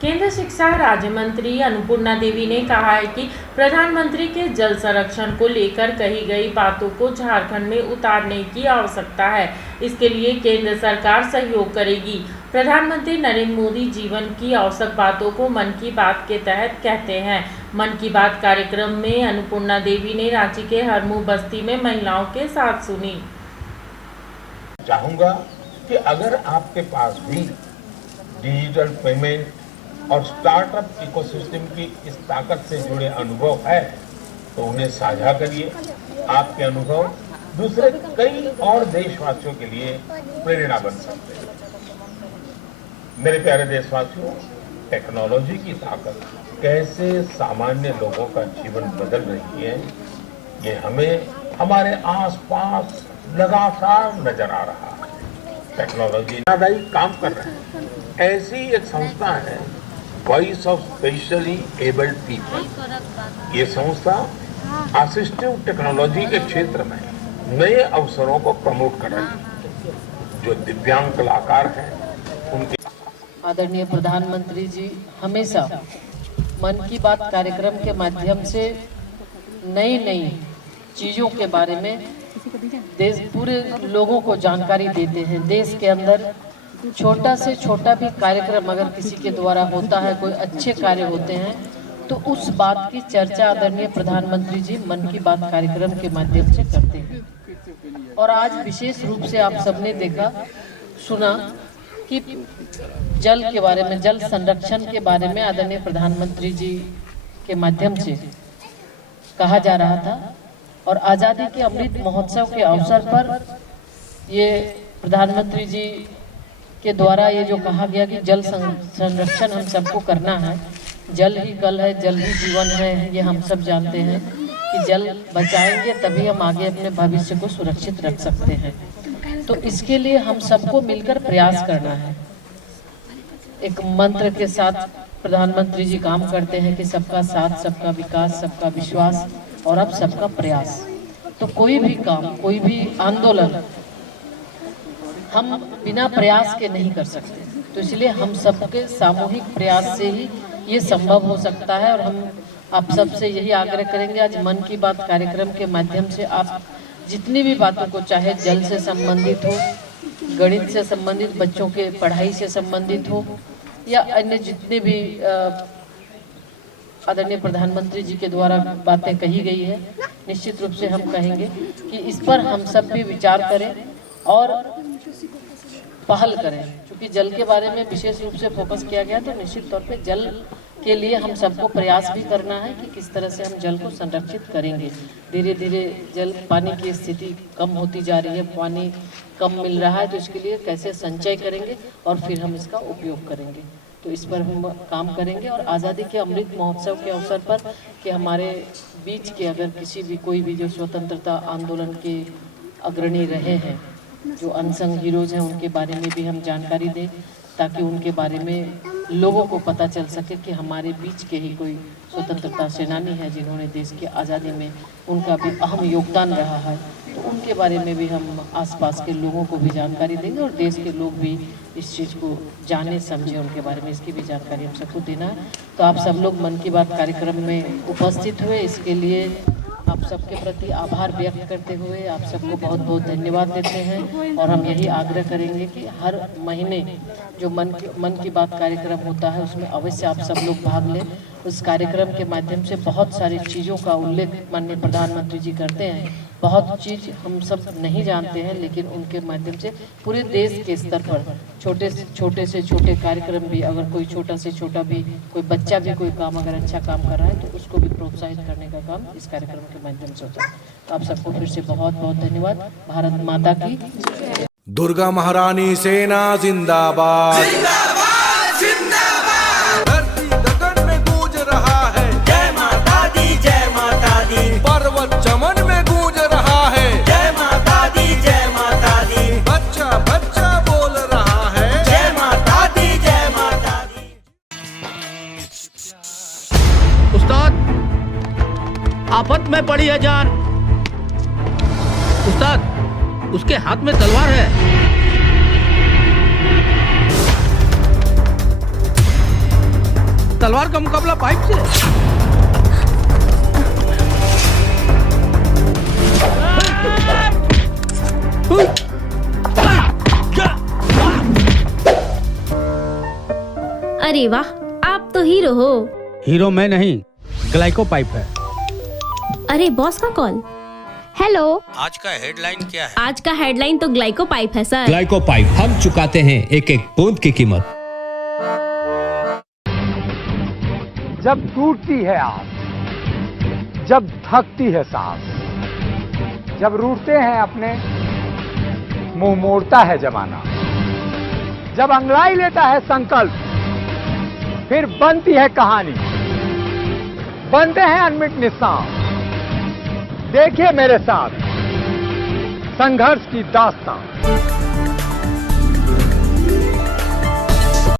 केंद्र शिक्षा राज्य मंत्री अन्नपूर्णा देवी ने कहा है कि प्रधानमंत्री के जल संरक्षण को लेकर कही गई बातों को झारखंड में उतारने की आवश्यकता है। इसके लिए केंद्र सरकार सहयोग करेगी। प्रधानमंत्री नरेंद्र मोदी जीवन की आवश्यक बातों को मन की बात के तहत कहते हैं। मन की बात कार्यक्रम में अन्नपूर्णा देवी ने रांची के हरमू बस्ती में महिलाओं के साथ सुनी। चाहूंगा कि अगर आपके पास भी डिजिटल पेमेंट और स्टार्टअप इकोसिस्टम की इस ताकत से जुड़े अनुभव है तो उन्हें साझा करिए। आपके अनुभव दूसरे कई और देशवासियों के लिए प्रेरणा बन सकते हैं। मेरे प्यारे देशवासियों, टेक्नोलॉजी की ताकत कैसे सामान्य लोगों का जीवन बदल रही है, ये हमें हमारे आसपास लगातार नजर आ रहा है। टेक्नोलॉजी काम कर रहे हैं। ऐसी एक संस्था है voice of specially abled people. ये संस्था असिस्टिव टेक्नोलॉजी के क्षेत्र में नए अवसरों को प्रमोट कर रही है। जो दिव्यांग कलाकार हैं उनके आदरणीय प्रधानमंत्री जी हमेशा मन की बात कार्यक्रम के माध्यम से नई नई चीज़ों के बारे में देश पूरे लोगों को जानकारी देते हैं। देश के अंदर छोटा से छोटा भी कार्यक्रम अगर किसी के द्वारा होता है, कोई अच्छे कार्य होते हैं, तो उस बात की चर्चा आदरणीय प्रधानमंत्री जी मन की बात कार्यक्रम के माध्यम से करते हैं। और आज विशेष रूप से आप सबने देखा सुना कि जल के बारे में, जल संरक्षण के बारे में आदरणीय प्रधानमंत्री जी के माध्यम से कहा जा रहा था। और आज़ादी के अमृत महोत्सव के अवसर पर ये प्रधानमंत्री जी के द्वारा ये जो कहा गया कि जल संरक्षण हम सबको करना है, जल ही कल है, जल ही जीवन है, ये हम सब जानते हैं कि जल बचाएंगे तभी हम आगे अपने भविष्य को सुरक्षित रख सकते हैं। तो इसके लिए हम सबको मिलकर प्रयास करना है। एक मंत्र के साथ प्रधानमंत्री जी काम करते हैं कि सबका साथ, सबका विकास, सबका विश्वास और अब सबका प्रयास। तो कोई भी काम, कोई भी आंदोलन हम बिना प्रयास के नहीं कर सकते। तो इसलिए हम सबके सामूहिक प्रयास से ही ये संभव हो सकता है। और हम आप सबसे यही आग्रह करेंगे, आज मन की बात कार्यक्रम के माध्यम से आप जितनी भी बातों को, चाहे जल से संबंधित हो, गणित से संबंधित, बच्चों के पढ़ाई से संबंधित हो, या अन्य जितने भी आदरणीय प्रधानमंत्री जी के द्वारा बातें कही गई है, निश्चित रूप से हम कहेंगे कि इस पर हम सब भी विचार करें और पहल करें। क्योंकि जल के बारे में विशेष रूप से फोकस किया गया, तो निश्चित तौर पे जल के लिए हम सबको प्रयास भी करना है कि किस तरह से हम जल को संरक्षित करेंगे। धीरे धीरे जल, पानी की स्थिति कम होती जा रही है, पानी कम मिल रहा है, तो इसके लिए कैसे संचय करेंगे और फिर हम इसका उपयोग करेंगे, तो इस पर हम काम करेंगे। और आज़ादी के अमृत महोत्सव के अवसर पर कि हमारे बीच के अगर किसी भी, कोई भी जो स्वतंत्रता आंदोलन के अग्रणी रहे हैं, जो अनसंग हीरोज हैं, उनके बारे में भी हम जानकारी दें, ताकि उनके बारे में लोगों को पता चल सके कि हमारे बीच के ही कोई स्वतंत्रता सेनानी है जिन्होंने देश की आज़ादी में उनका भी अहम योगदान रहा है। तो उनके बारे में भी हम आसपास के लोगों को भी जानकारी देंगे और देश के लोग भी इस चीज़ को जाने समझे, उनके बारे में इसकी भी जानकारी हम सबको देना है। तो आप सब लोग मन की बात कार्यक्रम में उपस्थित हुए, इसके लिए आप सबके प्रति आभार व्यक्त करते हुए आप सबको बहुत बहुत धन्यवाद देते हैं। और हम यही आग्रह करेंगे कि हर महीने जो मन की बात कार्यक्रम होता है उसमें अवश्य आप सब लोग भाग लें। उस कार्यक्रम के माध्यम से बहुत सारी चीज़ों का उल्लेख माननीय प्रधानमंत्री जी करते हैं। बहुत चीज़ हम सब नहीं जानते हैं, लेकिन उनके माध्यम से पूरे देश के स्तर पर छोटे से छोटे कार्यक्रम भी, अगर कोई छोटा से छोटा भी कोई बच्चा भी कोई काम अगर अच्छा काम कर रहा है तो उसको भी प्रोत्साहित करने का काम इस कार्यक्रम के माध्यम से होता है। तो आप सबको फिर से बहुत बहुत धन्यवाद। भारत माता की दुर्गा महारानी सेना जिंदाबाद। धरती गगन में गूंज रहा है जय माता दी, जय माता दी। पर्वत चमन में गूंज रहा है जय माता दी, जय माता दी। बच्चा बच्चा बोल रहा है जय माता दी, जय माता दी। उस्ताद, आफत में पड़ी है जान। उस्ताद, उसके हाथ में तलवार है। तलवार का मुकाबला पाइप से है। अरे वाह, आप तो हीरो हो। हीरो मैं नहीं, ग्लाइको पाइप है। अरे बॉस का कॉल। हेलो, आज का हेडलाइन क्या है? आज का हेडलाइन तो ग्लाइको पाइप है सर। ग्लाइको पाइप, हम चुकाते हैं एक एक बूंद की कीमत। जब टूटती है आस, जब थकती है सांस, जब रूठते हैं अपने, मुंह मोड़ता है जमाना, जब अंगड़ाई लेता है संकल्प, फिर बनती है कहानी, बनते हैं अनमिट निशान। देखिए मेरे साथ संघर्ष की दास्तां।